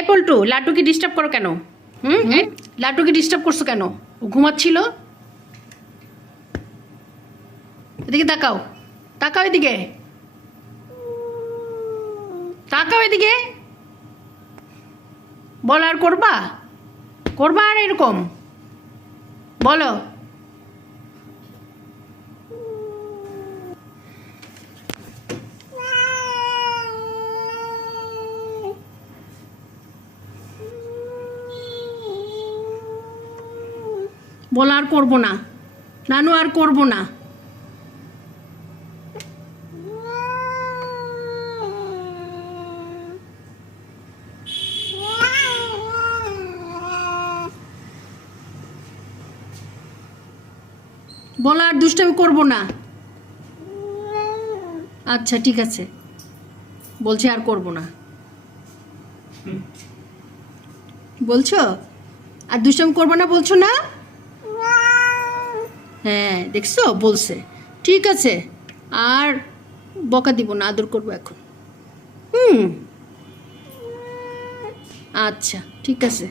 এই পল্টু, লাড্ডুকে ডিস্টার্ব করো কেন? লাড্ডুকে ডিস্টার্ব করছো কেন? ও ঘুমাচ্ছিল। এদিকে তাকাও, তাকাও এদিকে, তাকাও এদিকে। বলো, আর করবা? করবা আর এরকম? বলো। বলো, আর করবো না নানু, আর করবো না। বলো, আর দুষ্টামি করবো না। আচ্ছা ঠিক আছে, বলছি আর করবো না। বলছো আর দুষ্টামি করবো না, বলছো না? হ্যাঁ দেখছো, বলছে। ঠিক আছে, আর বকা দিব না, আদর করবো এখন। আচ্ছা ঠিক আছে।